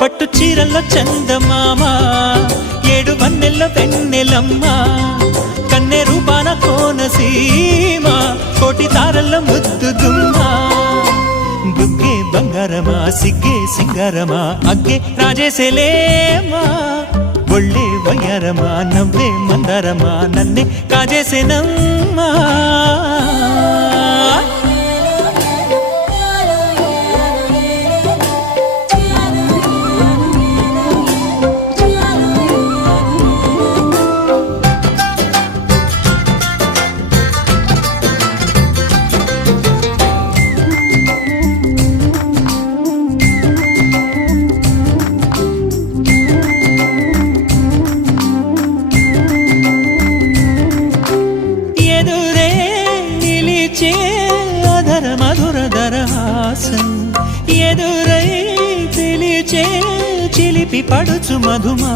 పట్టు చీరల్లో చందమామ, ఏడు వన్నెల్లో వెన్నెలమ్మ, కన్నె రూపాన కోనసీమ, కోటి తారల్లో ముద్దు గుమ్మ. బుగ్గే బంగారమా, సిగ్గే సింగారమా, అగ్గే రాజేసేలేమా, ఒళ్ళే వయ్యారమా, నవ్వే మందారమా, నన్నే కాజేసేనమ్మా. అధర మధుర దరహాసం ఎదురై పిలిచే చిలిపి పడుచు మధుమా.